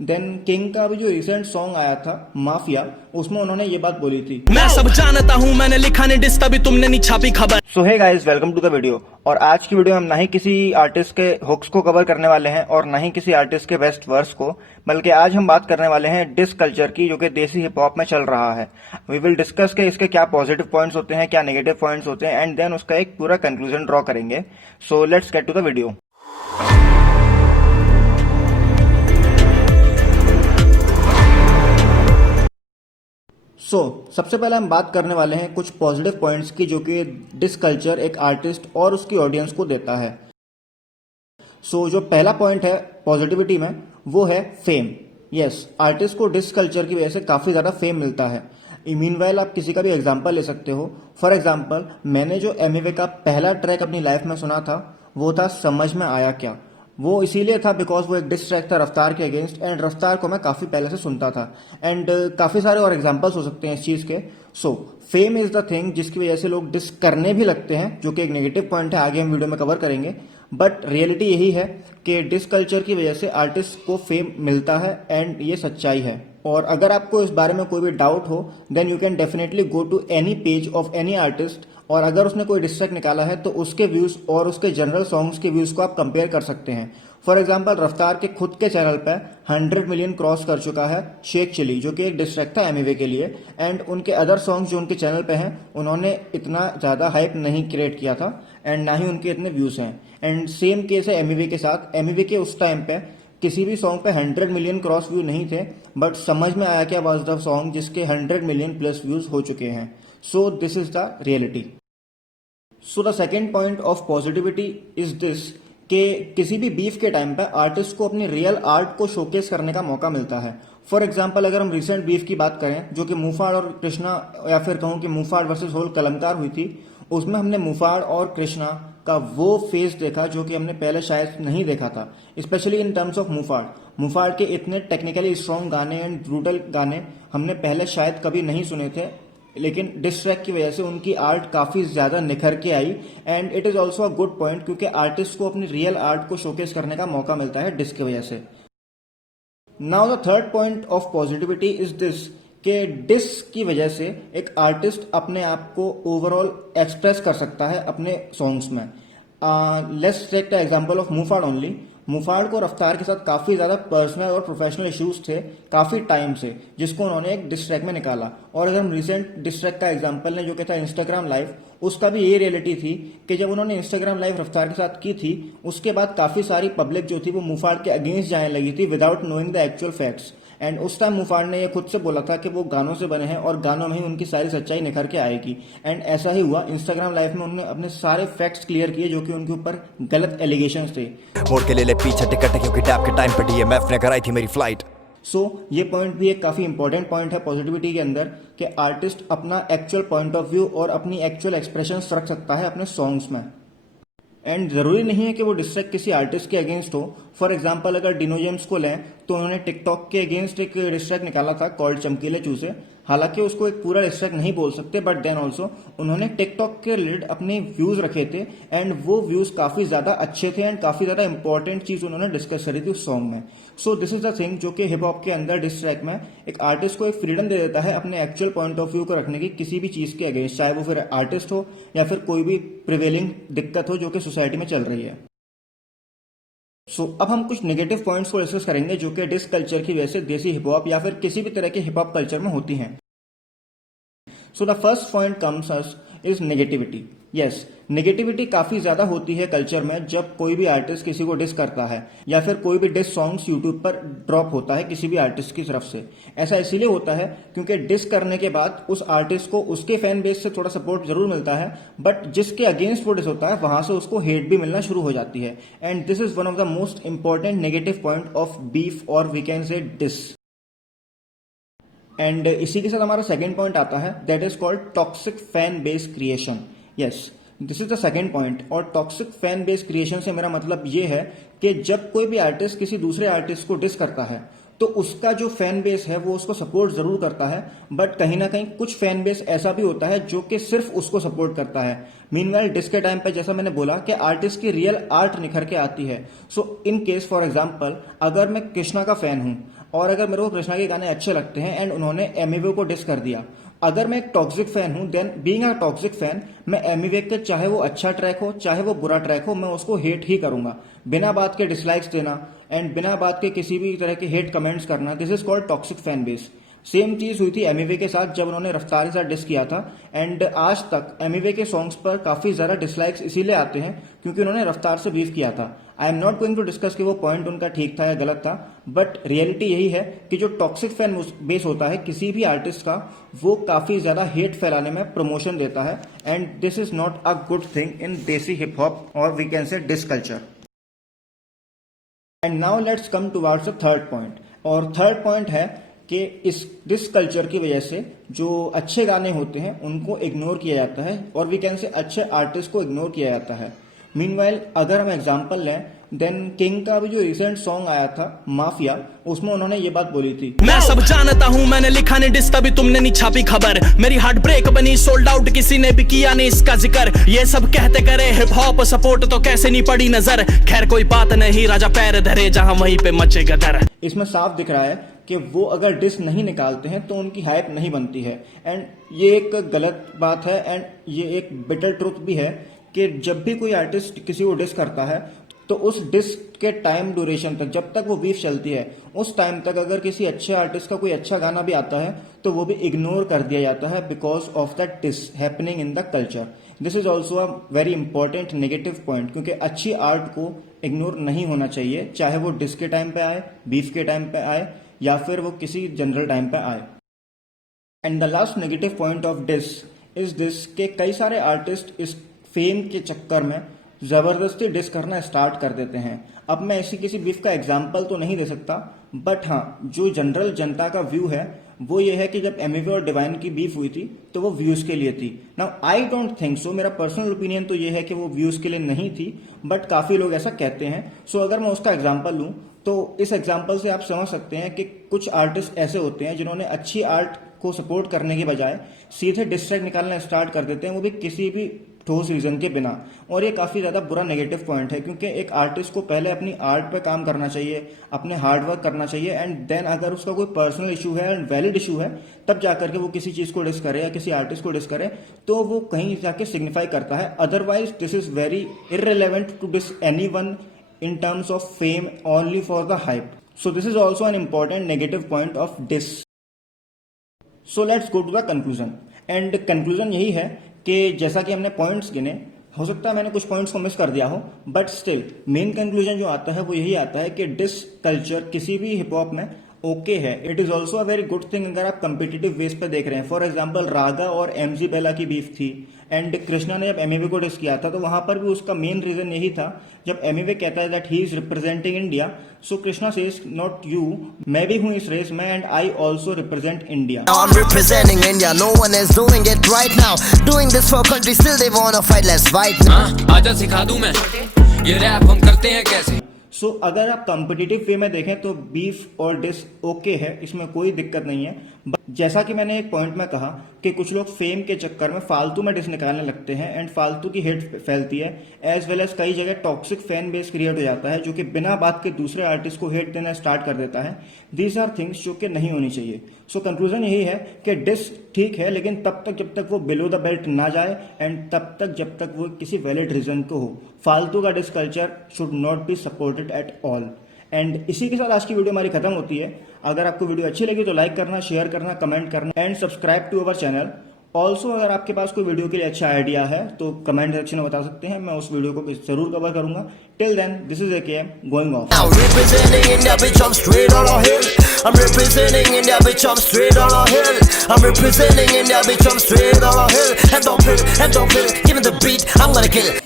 Then king का भी जो रिसेंट सॉन्ग आया था माफिया, उसमें उन्होंने ये बात बोली थी, मैं सब जानता हूँ, मैंने लिखा नहीं डिस तभी तुमने नहीं छापी खबर। So hey guys, welcome to the video. और आज की वीडियो हम ना ही किसी आर्टिस्ट के हुक्स को कवर करने वाले हैं और ना ही किसी आर्टिस्ट के बेस्ट वर्स को, बल्कि आज हम बात करने वाले हैं डिस कल्चर की, जो कि देसी हिप हॉप में चल रहा है। वी विल डिस्कस के इसके क्या पॉजिटिव पॉइंट्स होते हैं, क्या नेगेटिव पॉइंट्स होते हैं, एंड देन उसका एक पूरा कंक्लूजन ड्रॉ करेंगे। So let's get to the video. सबसे पहले हम बात करने वाले हैं कुछ पॉजिटिव पॉइंट्स की, जो कि डिस कल्चर एक आर्टिस्ट और उसकी ऑडियंस को देता है। जो पहला पॉइंट है पॉजिटिविटी में, वो है फेम। यस, आर्टिस्ट को डिस कल्चर की वजह से काफ़ी ज़्यादा फेम मिलता है। मीनवाइल आप किसी का भी एग्जांपल ले सकते हो। फॉर एग्जांपल, मैंने जो एमिवे का पहला ट्रैक अपनी लाइफ में सुना था, वो था समझ में आया क्या। वो इसीलिए था बिकॉज वो एक डिस ट्रैक था रफ्तार के अगेंस्ट, एंड रफ्तार को मैं काफ़ी पहले से सुनता था। एंड काफ़ी सारे और एग्जांपल्स हो सकते हैं इस चीज़ के। फेम इज़ द थिंग जिसकी वजह से लोग डिस करने भी लगते हैं, जो कि एक नेगेटिव पॉइंट है, आगे हम वीडियो में कवर करेंगे। बट रियलिटी यही है कि डिस कल्चर की वजह से आर्टिस्ट को फेम मिलता है, एंड ये सच्चाई है। और अगर आपको इस बारे में कोई भी डाउट हो, then you can definitely go to any page of any artist, और अगर उसने कोई डिस ट्रैक निकाला है तो उसके व्यूज और उसके जनरल सॉन्ग्स के व्यूज को आप कंपेयर कर सकते हैं। फॉर एग्जाम्पल, रफ्तार के खुद के चैनल पे 100 मिलियन क्रॉस कर चुका है शेख चिली, जो कि एक डिस ट्रैक था एमिवे के लिए, एंड उनके अदर सॉन्ग्स जो उनके चैनल पे हैं, उन्होंने इतना ज़्यादा हाइप नहीं क्रिएट किया था, एंड ना ही उनके इतने व्यूज हैं। एंड सेम केस है एमिवे के साथ। एमिवे के उस टाइम पे किसी भी सॉन्ग पे 100 मिलियन क्रॉस व्यू नहीं थे, बट समझ में आया क्या वाज द सॉन्ग जिसके 100 मिलियन प्लस व्यूज हो चुके हैं। So this is the reality. So the second point of positivity is this कि किसी भी बीफ के टाइम पे आर्टिस्ट को अपनी रियल आर्ट को शोकेस करने का मौका मिलता है। फॉर एग्जाम्पल, अगर हम रिसेंट बीफ की बात करें, जो कि मुफाड़ और कृष्णा, या फिर कहूँ कि मुफाड़ वर्सेस होल कलमकार हुई थी, उसमें हमने मुफाड़ और कृष्णा का वो फेस देखा जो कि हमने पहले शायद नहीं देखा था, specially in terms of Muhfaad. Muhfaad के इतने टेक्निकली स्ट्रॉन्ग गाने एंड ब्रूटल गाने हमने पहले शायद कभी नहीं सुने थे, लेकिन डिस ट्रैक की वजह से उनकी आर्ट काफ़ी ज़्यादा निखर के आई। And it is also a good point, क्योंकि आर्टिस्ट को अपनी रियल आर्ट को शोकेस करने का मौका मिलता है डिस की वजह से। Now the third point of positivity is this कि डिस की वजह से एक आर्टिस्ट अपने आप को ओवरऑल एक्सप्रेस कर सकता है अपने सॉन्ग्स में। Let's take the example of Muhfaad only. Muhfaad को रफ्तार के साथ काफ़ी ज़्यादा पर्सनल और प्रोफेशनल इश्यूज थे काफ़ी टाइम से, जिसको उन्होंने एक डिस ट्रैक में निकाला। और अगर हम रिसेंट डिस ट्रैक का एग्जांपल लें, जो कि था इंस्टाग्राम लाइव, उसका भी ये रियलिटी थी कि जब उन्होंने इंस्टाग्राम लाइव रफ्तार के साथ की थी, उसके बाद काफ़ी सारी पब्लिक जो थी वो मुफाड़ के अगेंस्ट जाने लगी थी without knowing the actual facts. And उस टाइम मुफाड़ ने ये खुद से बोला था कि वो गानों से बने हैं और गानों में ही उनकी सारी सच्चाई निखर के आएगी। एंड ऐसा ही हुआ। इंस्टाग्राम लाइव में उन्होंने अपने सारे फैक्ट्स क्लियर किए जो कि उनके ऊपर गलत एलिगेशंस थे। मोड़ के ले पीछे टिकट, क्योंकि टैप के टाइम पे डीएमएफ ने कराई थी मेरी फ्लाइट। ये पॉइंट भी एक काफ़ी इंपॉर्टेंट पॉइंट है पॉजिटिविटी के अंदर, कि आर्टिस्ट अपना एक्चुअल पॉइंट ऑफ व्यू और अपनी एक्चुअल एक्सप्रेशन रख सकता है अपने सॉन्ग्स में। एंड ज़रूरी नहीं है कि वो डिस ट्रैक किसी आर्टिस्ट के अगेंस्ट हो। फॉर एग्जांपल, अगर डिनो जेम्स को लें तो उन्होंने टिकटॉक के अगेंस्ट एक डिस ट्रैक निकाला था कॉल्ड चमकीले चूसे। हालांकि उसको एक पूरा डिस ट्रैक नहीं बोल सकते, बट देन ऑल्सो उन्होंने टिकटॉक के रिलेटेड अपने व्यूज़ रखे थे, एंड वो व्यूज़ काफ़ी ज़्यादा अच्छे थे, एंड काफ़ी ज़्यादा इंपॉर्टेंट चीज़ उन्होंने डिस्कस करी थी उस सॉन्ग में। So this is the thing जो कि हिप हॉप के अंदर डिस ट्रैक में एक आर्टिस्ट को एक फ्रीडम दे देता है अपने एक्चुअल पॉइंट ऑफ व्यू को रखने की किसी भी चीज़ के अगेंस्ट, चाहे वो फिर आर्टिस्ट हो या फिर कोई भी प्रिवेलिंग दिक्कत हो जो कि सोसाइटी में चल रही है। अब हम कुछ नेगेटिव पॉइंट्स को डिस्कस करेंगे जो कि डिस कल्चर की वजह से देसी हिप हॉप या फिर किसी भी तरह के हिप हॉप कल्चर में होती हैं। The first point comes us is negativity. Yes, negativity काफ़ी ज़्यादा होती है कल्चर में जब कोई भी आर्टिस्ट किसी को डिस करता है, या फिर कोई भी डिस सॉन्ग्स यूट्यूब पर ड्रॉप होता है किसी भी आर्टिस्ट की तरफ से। ऐसा इसीलिए होता है क्योंकि डिस करने के बाद उस आर्टिस्ट को उसके फैन बेस से थोड़ा सपोर्ट जरूर मिलता है, बट जिसके अगेंस्ट वो डिस होता है वहां से उसको हेट भी मिलना शुरू हो जाती है। And this is one of the most important negative point of beef, और we can say diss. And इसी के साथ हमारा सेकेंड पॉइंट आता है, that is called toxic fan base creation. Yes, this is the second point. और toxic fan base creation से मेरा मतलब ये है कि जब कोई भी आर्टिस्ट किसी दूसरे आर्टिस्ट को डिस करता है, तो उसका जो फैन बेस है वो उसको सपोर्ट जरूर करता है, बट कहीं ना कहीं कुछ फैन बेस ऐसा भी होता है जो कि सिर्फ उसको सपोर्ट करता है। मीनवाइल डिस के टाइम पे जैसा मैंने बोला कि आर्टिस्ट की रियल आर्ट निखर के आती है। सो इन केस फॉर एग्जांपल, अगर मैं कृष्णा का फैन हूं और अगर मेरे को कृष्णा के गाने अच्छे लगते हैं एंड उन्होंने एमिवे को डिस कर दिया, अगर मैं एक टॉक्सिक फैन हूं, then being a toxic fan मैं एमिवे के चाहे वो अच्छा ट्रैक हो चाहे वो बुरा ट्रैक हो, मैं उसको हेट ही करूंगा। बिना बात के डिसलाइक्स देना एंड बिना बात के किसी भी तरह के हेट कमेंट्स करना, this is called toxic fan base. Same चीज हुई थी एमिवे के साथ जब उन्होंने रफ्तार के साथ डिस किया था, एंड आज तक एमिवे के सॉन्ग्स पर काफी ज्यादा डिसलाइक्स इसीलिए आते हैं क्योंकि उन्होंने रफ्तार से बीफ किया था। I am not going to discuss कि वो पॉइंट उनका ठीक था या गलत था, बट रियलिटी यही है कि जो टॉक्सिक फैन बेस होता है किसी भी आर्टिस्ट का, वो काफी ज्यादा हेट फैलाने में प्रमोशन देता है, and this is not a good thing in desi hip hop और we can say diss culture. And now let's come towards the third point, और थर्ड पॉइंट है कि इस डिस कल्चर की वजह से जो अच्छे गाने होते हैं उनको इग्नोर किया जाता है और वी कैन से अच्छे आर्टिस्ट को इग्नोर किया जाता है। मीनवाइल अगर हम एग्जांपल लें, देन किंग का भी जो रिसेंट सॉन्ग आया था माफिया, उसमें उन्होंने ये बात बोली थी, मैं सब जानता हूँ, मैंने लिखा नहीं डिस तभी तुमने नहीं छापी खबर, मेरी हार्ट ब्रेक बनी सोल्ड आउट किसी ने भी किया नहीं इसका जिक्र, ये सब कहते करे हिप हॉप सपोर्ट तो कैसे नहीं पड़ी नजर, खैर कोई बात नहीं, राजा पैर धरे जहां वहीं पे मचे गदर। इसमें साफ दिख रहा है कि वो अगर डिस नहीं निकालते हैं तो उनकी हाइप नहीं बनती है, एंड ये एक गलत बात है एंड ये एक बिटर ट्रुथ भी है कि जब भी कोई आर्टिस्ट किसी को डिस करता है तो उस डिस के टाइम ड्यूरेशन तक, जब तक वो बीफ चलती है, उस टाइम तक अगर किसी अच्छे आर्टिस्ट का कोई अच्छा गाना भी आता है तो वो भी इग्नोर कर दिया जाता है because of that diss happening in the culture. This is also a very important negative point, क्योंकि अच्छी आर्ट को इग्नोर नहीं होना चाहिए, चाहे वो डिस के टाइम पे आए, बीफ के टाइम पे आए या फिर वो किसी जनरल टाइम पे आए। And the last negative point of dish is this के कई सारे आर्टिस्ट इस फेम के चक्कर में जबरदस्ती डिस करना स्टार्ट कर देते हैं। अब मैं ऐसी किसी बीफ का एग्जाम्पल तो नहीं दे सकता, बट हाँ, जो जनरल जनता का व्यू है वो ये है कि जब एमिवे और डिवाइन की बीफ हुई थी तो वो व्यूज के लिए थी। Now I don't think so, मेरा पर्सनल ओपिनियन तो ये है कि वो व्यूज के लिए नहीं थी, बट काफी लोग ऐसा कहते हैं। सो अगर मैं उसका एग्जाम्पल लूं तो इस एग्जाम्पल से आप समझ सकते हैं कि कुछ आर्टिस्ट ऐसे होते हैं जिन्होंने अच्छी आर्ट को सपोर्ट करने के बजाय सीधे डिस्ट्रैक्ट निकालना स्टार्ट कर देते हैं, वो भी किसी भी ठोस रीजन के बिना। और ये काफी ज्यादा बुरा नेगेटिव पॉइंट है, क्योंकि एक आर्टिस्ट को पहले अपनी आर्ट पे काम करना चाहिए, अपने हार्डवर्क करना चाहिए, एंड देन अगर उसका कोई पर्सनल इशू है एंड वैलिड इशू है तब जाकर के वो किसी चीज को डिस करे या किसी आर्टिस्ट को डिस करे तो वो कहीं जाके सिग्निफाई करता है। Otherwise this is very irrelevant to diss anyone in terms of fame only for the hype. So this is also an important negative point of diss. So let's go to the conclusion. And conclusion यही है कि जैसा कि हमने points गिने, हो सकता है मैंने कुछ पॉइंट्स को मिस कर दिया हो, बट स्टिल मेन कंक्लूजन जो आता है वो यही आता है कि डिस कल्चर किसी भी हिप हॉप में ओके है। It is also a very good thing अगर आप कंपिटेटिव बेस पे देख रहे हैं। फॉर एग्जाम्पल रागा और एमजी बेला की बीफ थी एंड कृष्णा ने जब एमिवे को डिस किया था तो वहां पर भी उसका मेन रीजन यही था, जब एमिवे कहता है that he is representing India, so Krishna says not you, मैं भी हूं इस रेस में and I also represent India. Now I'm representing India, no one is doing it right now. Doing this for country, still they wanna fight, let's fight now. आजा सिखा दूं मैं ये रैप हम करते हैं कैसे। सो अगर आप कॉम्पिटिटिव वे में देखें तो बीफ और डिस ओके है, इसमें कोई दिक्कत नहीं है। जैसा कि मैंने एक पॉइंट में कहा कि कुछ लोग फेम के चक्कर में फालतू में डिस निकालने लगते हैं एंड फालतू की हेट फैलती है, एज वेल एज कई जगह टॉक्सिक फैन बेस क्रिएट हो जाता है जो कि बिना बात के दूसरे आर्टिस्ट को हेट देना स्टार्ट कर देता है। दीज आर थिंग्स जो कि नहीं होनी चाहिए। सो कंक्लूजन यही है कि डिस ठीक है, लेकिन तब तक जब तक वो बिलो द बेल्ट ना जाए एंड तब तक जब तक वो किसी वैलिड रीजन को हो। फालतू का diss culture should not be supported at all. And इसी के साथ आज की वीडियो हमारी खत्म होती है। अगर आपको वीडियो अच्छी लगी तो लाइक करना, शेयर करना, कमेंट करना and subscribe to our channel. Also अगर आपके पास कोई वीडियो के लिए अच्छा आइडिया है तो कमेंट सेक्शन में बता सकते हैं, मैं उस वीडियो को जरूर कवर करूंगा। Till then this is AKM going off. Now representing India, bitch, I'm straight on a hill. I'm representing India, bitch, I'm straight on a hill. I'm representing India, bitch, I'm straight on a hill. And don't pill, give me the beat, I'm gonna kill.